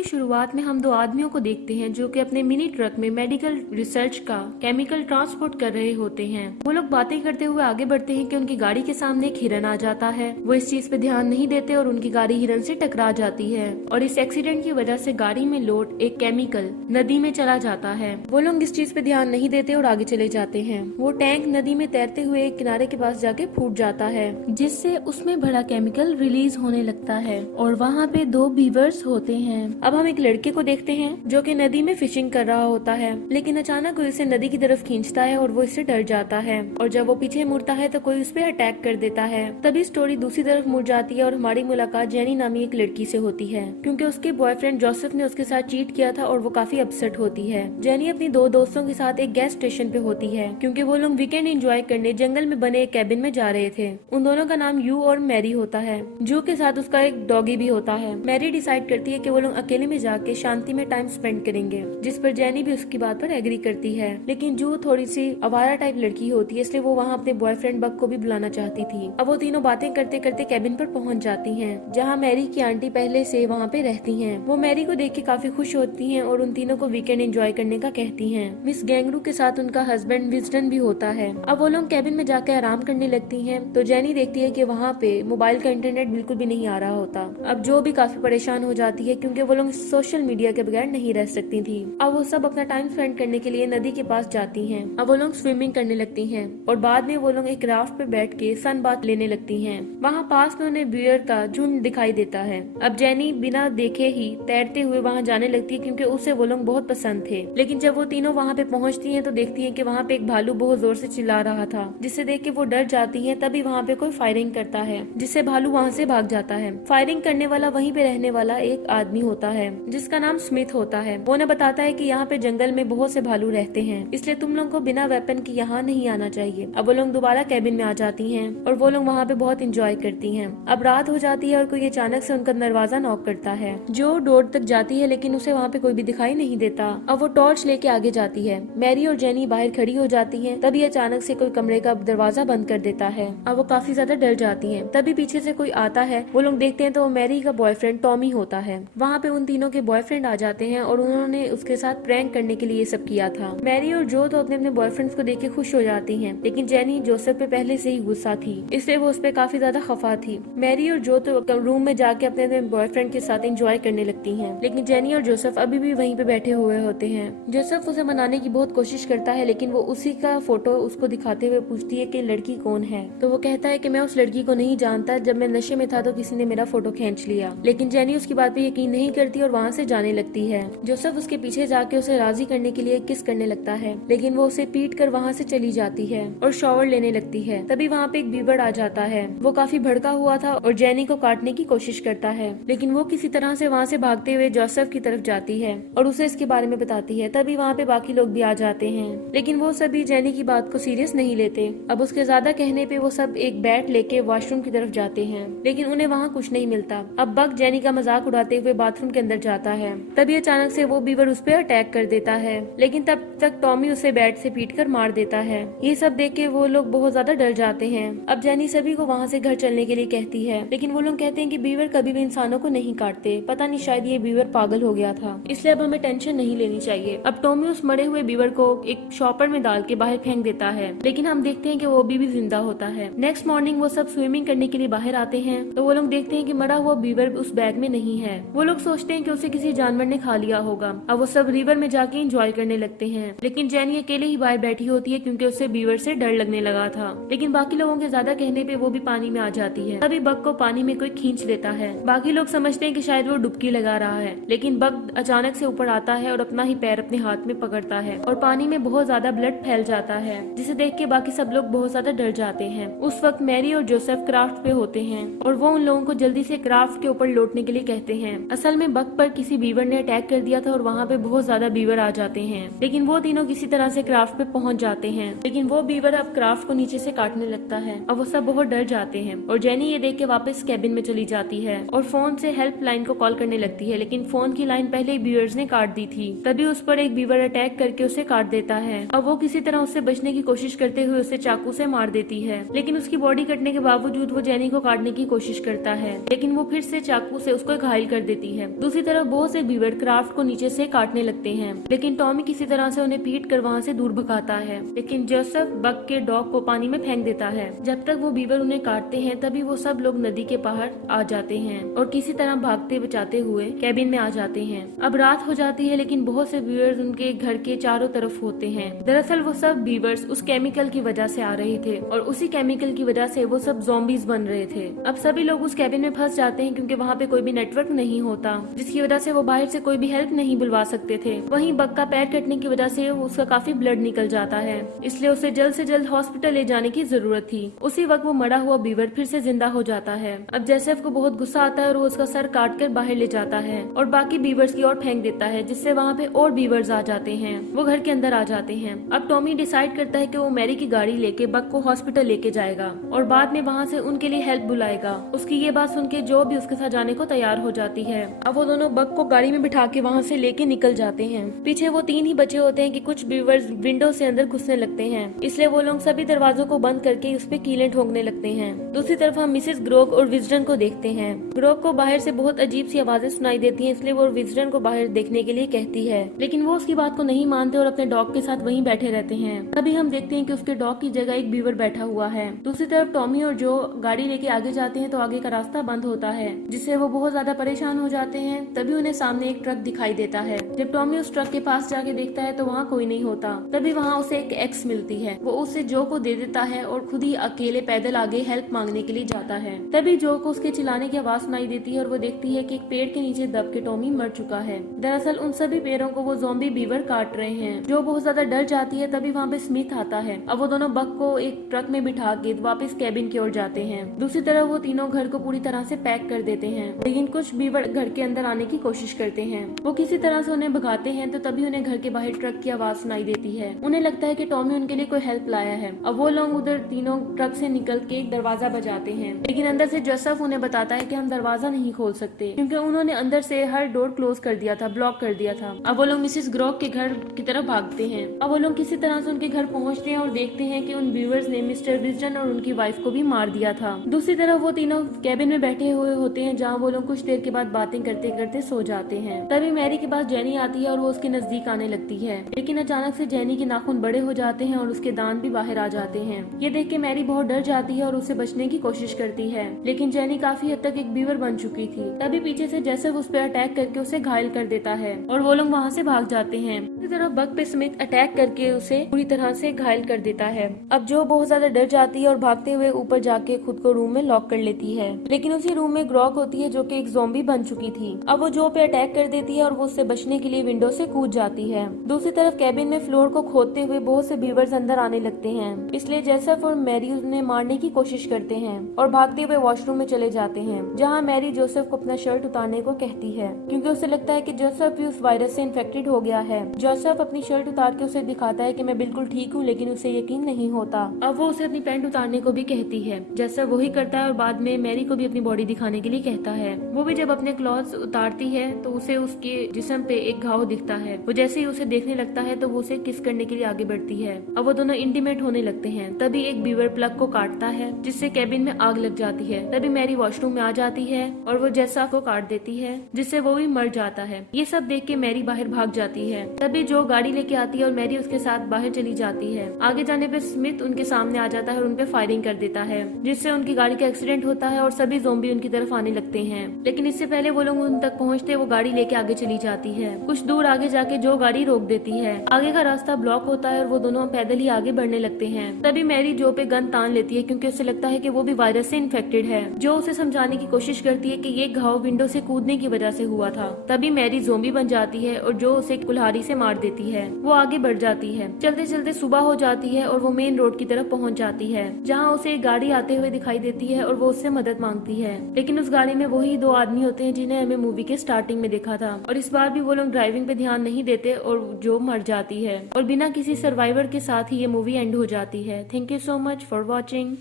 की शुरुआत में हम दो आदमियों को देखते हैं जो कि अपने मिनी ट्रक में मेडिकल रिसर्च का केमिकल ट्रांसपोर्ट कर रहे होते हैं। वो लोग बातें करते हुए आगे बढ़ते हैं कि उनकी गाड़ी के सामने एक हिरन आ जाता है। वो इस चीज पे ध्यान नहीं देते और उनकी गाड़ी हिरन से टकरा जाती है और इस एक्सीडेंट की वजह से गाड़ी में लोड एक केमिकल नदी में चला जाता है। वो लोग इस चीज पे ध्यान नहीं देते और आगे चले जाते हैं। वो टैंक नदी में तैरते हुए एक किनारे के पास जाके फूट जाता है, जिससे उसमें भरा केमिकल रिलीज होने लगता है और वहाँ पे दो बीवर्स होते हैं। अब हम एक लड़के को देखते हैं जो कि नदी में फिशिंग कर रहा होता है, लेकिन अचानक कोई उसे नदी की तरफ खींचता है और वो इससे डर जाता है और जब वो पीछे मुड़ता है तो कोई उस पर अटैक कर देता है। तभी स्टोरी दूसरी तरफ मुड़ जाती है और हमारी मुलाकात जेनी नामी एक लड़की से होती है, क्योंकि उसके बॉयफ्रेंड जोसेफ ने उसके साथ चीट किया था और वो काफी अपसेट होती है। जेनी अपनी दो दोस्तों के साथ एक गैस स्टेशन पे होती है, क्योंकि वो लोग वीकेंड एंजॉय करने जंगल में बने एक कैबिन में जा रहे थे। उन दोनों का नाम यू और मैरी होता है। जू के साथ उसका एक डॉगी भी होता है। मैरी डिसाइड करती है कि वो लोग अकेले में जाके शांति में टाइम स्पेंड करेंगे, जिस पर जेनी भी उसकी बात पर एग्री करती है। लेकिन जू थोड़ी सी आवारा टाइप लड़की होती है, इसलिए वो वहाँ अपने बॉयफ्रेंड बक को भी बुलाना चाहती थी। अब वो तीनों बातें करते करते कैबिन पर पहुँच जाती हैं, जहाँ मैरी की आंटी पहले से वहाँ पे रहती हैं। वो मैरी को देख के काफी खुश होती हैं और उन तीनों को वीकेंड एंजॉय करने का कहती हैं। मिस गैंगरू के साथ उनका हस्बैंड विजडन भी होता है। अब वो लोग कैबिन में जाकर आराम करने लगती हैं, तो जेनी देखती है कि वहाँ पे मोबाइल का इंटरनेट बिल्कुल भी नहीं आ रहा होता। अब जो भी काफी परेशान हो जाती है, क्योंकि वो लोग सोशल मीडिया के बगैर नहीं रह सकती थी। अब वो सब अपना टाइम स्पेंड करने के लिए नदी के पास जाती हैं। अब वो लोग स्विमिंग करने लगती हैं और बाद में वो लोग एक राफ्ट पे बैठ के सन बाथ लेने लगती हैं। वहाँ पास में उन्हें बियर का झुंड दिखाई देता है। अब जेनी बिना देखे ही तैरते हुए वहाँ जाने लगती है, क्योंकि उसे वो लोग बहुत पसंद थे। लेकिन जब वो तीनों वहाँ पे पहुँचती हैं तो देखती हैं कि वहाँ पे एक भालू बहुत जोर से चिल्ला रहा था, जिसे देख के वो डर जाती हैं। तभी वहाँ पे कोई फायरिंग करता है, जिससे भालू वहाँ से भाग जाता है। फायरिंग करने वाला वहीं पे रहने वाला एक आदमी होता है, जिसका नाम स्मिथ होता है। वो उन्हें बताता है कि यहाँ पे जंगल में बहुत से भालू रहते हैं, इसलिए तुम लोग को बिना वेपन के यहाँ नहीं आना चाहिए। अब वो लोग दोबारा कैबिन में आ जाती हैं और वो लोग वहाँ पे बहुत इंजॉय करती हैं। अब रात हो जाती है और कोई अचानक से उनका दरवाजा नॉक करता है। जो डोर तक जाती है, लेकिन उसे वहाँ पे कोई भी दिखाई नहीं देता। अब वो टॉर्च लेके आगे जाती है। मैरी और जेनी बाहर खड़ी हो जाती हैं। तभी अचानक से कोई कमरे का दरवाजा बंद कर देता है। अब वो काफी ज्यादा डर जाती हैं। तभी पीछे से कोई आता है। वो लोग देखते हैं तो वो मैरी का बॉयफ्रेंड टॉमी होता है। वहाँ पे उन तीनों के बॉयफ्रेंड आ जाते हैं और उन्होंने उसके साथ प्रैंक करने के लिए ये सब किया था। मैरी और जो तो अपने अपने बॉयफ्रेंड्स को देख के खुश हो जाती हैं, लेकिन जेनी जोसेफ पे पहले से ही गुस्सा थी, इसलिए वो उस पर काफी ज्यादा खफा थी। मैरी और जो तो रूम में जाके अपने अपने बॉयफ्रेंड के साथ एंजॉय करने लगती हैं, लेकिन जेनी और जोसेफ अभी भी वहीं पे बैठे हुए होते हैं। जोसेफ उसे मनाने की बहुत कोशिश करता है, लेकिन वो उसी का फोटो उसको दिखाते हुए पूछती है कि लड़की कौन है। तो वो कहता है कि मैं उस लड़की को नहीं जानता, जब मैं नशे में था तो किसी ने मेरा फोटो खींच लिया। लेकिन जेनी उसकी बात पे यकीन नहीं करती और वहाँ से जाने लगती है। जोसेफ उसके पीछे जाके उसे राजी करने के लिए किस करने लगता है, लेकिन वो उसे पीट कर वहाँ से चली जाती है और शॉवर लेने लगती है। तभी वहाँ पे एक बीवर आ जाता है। वो काफी भड़का हुआ था और जेनी को काटने की कोशिश करता है, लेकिन वो किसी तरह से वहाँ से भागते हुए जोसेफ की तरफ जाती है और उसे इसके बारे में बताती है। तभी वहाँ पे बाकी लोग भी आ जाते हैं, लेकिन वो सभी जेनी की बात को सीरियस नहीं लेते। अब उसके ज्यादा कहने पे वो सब एक बैट लेके वॉशरूम की तरफ जाते हैं, लेकिन उन्हें वहाँ कुछ नहीं मिलता। अब बक जेनी का मजाक उड़ाते हुए बाथरूम के अंदर जाता है। तभी अचानक से वो बीवर उस पर अटैक कर देता है, लेकिन तब तक टॉमी उसे बैट से पीट कर मार देता है। ये सब देख के वो लोग बहुत ज्यादा डर जाते हैं। अब जेनी सभी को वहाँ से घर चलने के लिए कहती है, लेकिन वो लोग कहते हैं कि बीवर कभी भी इंसानों को नहीं काटते। पता नहीं, शायद ये बीवर पागल हो गया था, इसलिए अब हमें टेंशन नहीं लेनी चाहिए। अब टॉमी उस मरे हुए बीवर को एक शॉपर में डाल के बाहर फेंक देता है, लेकिन हम देखते हैं कि वो अभी भी जिंदा होता है। नेक्स्ट मॉर्निंग वो सब स्विमिंग करने के लिए बाहर आते हैं, तो वो लोग देखते हैं कि मरा हुआ बीवर उस बैग में नहीं है। वो लोग सोचते हैं कि उसे किसी जानवर ने खा लिया होगा। अब वो सब रिवर में जाके एंजॉय करने लगते हैं, लेकिन जेनी अकेले ही बाहर बैठी होती है, क्योंकि उसे बीवर से डर लगने लगा था। लेकिन बाकी लोगों के ज्यादा कहने पे वो भी पानी में आ जाती है। तभी बग को पानी में कोई खींच लेता है। बाकी लोग समझते हैं कि शायद वो डुबकी लगा रहा है, लेकिन बग अचानक से ऊपर आता है और अपना ही पैर अपने हाथ में पकड़ता है और पानी में बहुत ज्यादा ब्लड फैल जाता है, जिसे देख के बाकी सब लोग बहुत ज्यादा डर जाते हैं। उस वक्त मैरी और जोसेफ क्राफ्ट पे होते हैं और वो उन लोगों को जल्दी से क्राफ्ट के ऊपर लौटने के लिए कहते हैं। असल में बग पर किसी बीवर ने अटैक कर दिया था और वहाँ पे बहुत ज्यादा बीवर आ जाते हैं, लेकिन वो तीनों किसी तरह से क्राफ्ट पे पहुंच जाते हैं। लेकिन वो बीवर अब क्राफ्ट को नीचे से काटने लगता है। अब वो सब बहुत डर जाते हैं और जेनी ये देख के वापस कैबिन में चली जाती है और फोन से हेल्प लाइन को कॉल करने लगती है, लेकिन फोन की लाइन पहले ही बीवर्स ने काट दी थी। तभी उस पर एक बीवर अटैक करके उसे काट देता है। अब वो किसी तरह उससे बचने की कोशिश करते हुए उसे चाकू से मार देती है, लेकिन उसकी बॉडी कटने के बावजूद वो जेनी को काटने की कोशिश करता है, लेकिन वो फिर से चाकू से उसको घायल कर देती है। दूसरी तरफ बहुत से बीवर क्राफ्ट को नीचे से काटने लगते हैं, लेकिन टॉमी किसी तरह से उन्हें पीट कर वहाँ से दूर भगाता है। लेकिन जोसेफ बक के डॉग को पानी में फेंक देता है। जब तक वो बीवर उन्हें काटते हैं तभी वो सब लोग नदी के बाहर आ जाते हैं और किसी तरह भागते बचाते हुए कैबिन में आ जाते हैं। अब रात हो जाती है, लेकिन बहुत से बीवर्स उनके घर के चारों तरफ होते हैं। दरअसल वो सब बीवर्स उस केमिकल की वजह से आ रहे थे और उसी केमिकल की वजह से वो सब ज़ॉम्बीज बन रहे थे। अब सभी लोग उस कैबिन में फंस जाते हैं क्योंकि वहाँ पे कोई भी नेटवर्क नहीं होता, जिसकी वजह से वो बाहर से कोई भी हेल्प नहीं बुलवा सकते थे। वहीं बक का पैर कटने की वजह से उसका काफी ब्लड निकल जाता है, इसलिए उसे जल्द से जल्द हॉस्पिटल ले जाने की जरूरत थी। उसी वक्त वो मरा हुआ बीवर फिर से जिंदा हो जाता है। अब जोसेफ को बहुत गुस्सा आता है और वो उसका सर काट कर बाहर ले जाता है और बाकी बीवर्स की ओर फेंक देता है, जिससे वहाँ पे और बीवर्स आ जाते हैं। वो घर के अंदर आ जाते हैं। अब टॉमी डिसाइड करता है कि वो मैरी की गाड़ी लेके बक को हॉस्पिटल लेके जाएगा और बाद में वहाँ से उनके लिए हेल्प बुलाएगा। उसकी ये बात सुन के जो भी उसके साथ जाने को तैयार हो जाती है। अब वो दोनों बक को गाड़ी में बिठा के वहाँ से लेके निकल जाते हैं। पीछे वो 3 ही बचे होते हैं कि कुछ बीवर्स विंडो से अंदर घुसने लगते हैं, इसलिए वो लोग सभी दरवाजों को बंद करके उस पे कीलें ठोकने लगते हैं। दूसरी तरफ हम मिसेस ग्रोग और विजडन को देखते हैं। ग्रोग को बाहर से बहुत अजीब सी आवाजें सुनाई देती हैं, इसलिए वो विजडन को बाहर देखने के लिए कहती है, लेकिन वो उसकी बात को नहीं मानते और अपने डॉग के साथ वहीं बैठे रहते हैं। तभी हम देखते हैं कि उसके डॉग की जगह एक बीवर बैठा हुआ है। दूसरी तरफ टॉमी और जो गाड़ी लेके आगे जाते हैं तो आगे का रास्ता बंद होता है, जिससे वो बहुत ज्यादा परेशान हो जाते हैं। तभी उन्हें सामने एक ट्रक दिखाई देता है। जब टॉमी उस ट्रक के पास जाके देखता है तो वहाँ कोई नहीं होता। तभी वहाँ उसे एक एक्स मिलती है। वो उसे जो को दे देता है और खुद ही अकेले पैदल आगे हेल्प मांगने के लिए जाता है। तभी जो को उसके चिल्लाने की आवाज सुनाई देती है और वो देखती है कि एक पेड़ के नीचे दब के टॉमी मर चुका है। दरअसल उन सभी पेड़ों को वो ज़ॉम्बी बीवर काट रहे हैं। जो बहुत ज्यादा डर जाती है। तभी वहाँ पे स्मिथ आता है। अब वो दोनों बक को एक ट्रक में बिठा के वापस कैबिन की ओर जाते हैं। दूसरी तरफ वो तीनों घर को पूरी तरह से पैक कर देते हैं, लेकिन कुछ बीवर घर के अंदर आने की कोशिश करते हैं। वो किसी तरह से उन्हें भगाते हैं तो तभी उन्हें घर के बाहर ट्रक की आवाज सुनाई देती है। उन्हें लगता है कि टॉमी उनके लिए कोई हेल्प लाया है। अब वो लोग उधर तीनों ट्रक से निकल के एक दरवाजा बजाते हैं, लेकिन अंदर से जोसेफ उन्हें बताता है कि हम दरवाजा नहीं खोल सकते क्योंकि उन्होंने अंदर से हर डोर क्लोज कर दिया था, ब्लॉक कर दिया था। अब वो लोग मिसेस ग्रोग के घर की तरफ भागते हैं। अब वो लोग किसी तरह से उनके घर पहुंचते हैं और देखते हैं कि उन व्यूअर्स ने मिस्टर विजडन और उनकी वाइफ को भी मार दिया था। दूसरी तरफ वो तीनों कैबिन में बैठे हुए होते हैं, जहाँ वो लोग कुछ देर के बाद बातें करते करते सो जाते हैं। तभी मैरी के पास जेनी आती है और वो उसके नजदीक आने लगती है, लेकिन अचानक से जेनी के नाखून बड़े हो जाते हैं और उसके दांत भी बाहर आ जाते हैं। ये देख के मैरी बहुत डर जाती है और उसे बचने की कोशिश करती है, लेकिन जेनी काफी हद तक एक बीवर बन चुकी थी। तभी पीछे से जोसेफ उस पर अटैक करके उसे घायल कर देता है और वो लोग वहाँ से भाग जाते हैं। इसी तरह बक पे स्मिथ अटैक करके उसे पूरी तरह से घायल कर देता है। अब जो बहुत ज्यादा डर जाती है और भागते हुए ऊपर जाके खुद को रूम में लॉक कर लेती है, लेकिन उसी रूम में ग्रॉग होती है जो कि एक ज़ॉम्बी बन चुकी थी। अब वो जो पे अटैक कर देती है और वो उससे बचने के लिए विंडो से कूद जाती है। दूसरी तरफ कैबिन में फ्लोर को खोदते हुए बहुत से बीवर्स अंदर आने लगते हैं, इसलिए जोसेफ और मैरी उन्हें मारने की कोशिश करते हैं और भागते हुए वॉशरूम में चले जाते हैं, जहाँ मैरी जोसेफ को अपना शर्ट उतारने को कहती है क्योंकि उसे लगता है कि जोसेफ भी उस वायरस से इन्फेक्टेड हो गया है। जोसेफ अपनी शर्ट उतार के उसे दिखाता है कि मैं बिल्कुल ठीक हूँ, लेकिन उसे यकीन नहीं होता। अब वो उसे अपनी पैंट उतारने को भी कहती है। जोसेफ वही करता है और बाद में मैरी को भी अपनी बॉडी दिखाने के लिए कहता है। वो भी जब अपने क्लॉथ्स उतारती है तो उसे उसके जिस्म पे एक घाव दिखता है। वो जैसे ही उसे देखने लगता है तो वो उसे किस करने के लिए आगे बढ़ती है। अब वो दोनों इंटीमेट होने लगते हैं। तभी एक बीवर प्लग को काटता है, जिससे कैबिन में आग लग जाती है। तभी मैरी वॉशरूम में आ जाती है और वो जोसेफ को काट देती है, जिससे वो भी मर जाता है। ये सब देख के मैरी बाहर भाग जाती है। तभी जो गाड़ी लेके आती है और मैरी उसके साथ बाहर चली जाती है। आगे जाने पे स्मिथ उनके सामने आ जाता है और उनपे फायरिंग कर देता है, जिससे उनकी गाड़ी का एक्सीडेंट होता है और सभी ज़ॉम्बी उनकी तरफ आने लगते हैं। लेकिन इससे पहले वो लोग उन तक पहुंचते वो गाड़ी लेके आगे चली जाती है। कुछ दूर आगे जाके जो गाड़ी रोक देती है। आगे का रास्ता ब्लॉक होता है और वो दोनों पैदल ही आगे बढ़ने लगते हैं। तभी मैरी जो पे गन तान लेती है क्योंकि उसे लगता है कि वो भी वायरस से इन्फेक्टेड है। जो उसे समझाने की कोशिश करती है कि ये घाव विंडो से कूदने की वजह से हुआ था। तभी मैरी ज़ॉम्बी बन जाती है और जो उसे कुल्हाड़ी से मार देती है। वो आगे बढ़ जाती है। चलते चलते सुबह हो जाती है और वो मेन रोड की तरफ पहुंच जाती है, जहाँ उसे एक गाड़ी आते हुए दिखाई देती है और वो उससे मदद मांगती है। लेकिन उस गाड़ी में वही 2 आदमी होते हैं जिन्हें हमें मूवी के स्टार्टिंग में देखा था, और इस बार भी वो लोग ड्राइविंग पे ध्यान नहीं देते और जो मर जाती है और बिना किसी सर्वाइवर के साथ ही ये मूवी एंड हो जाती है। Thank you so much for watching.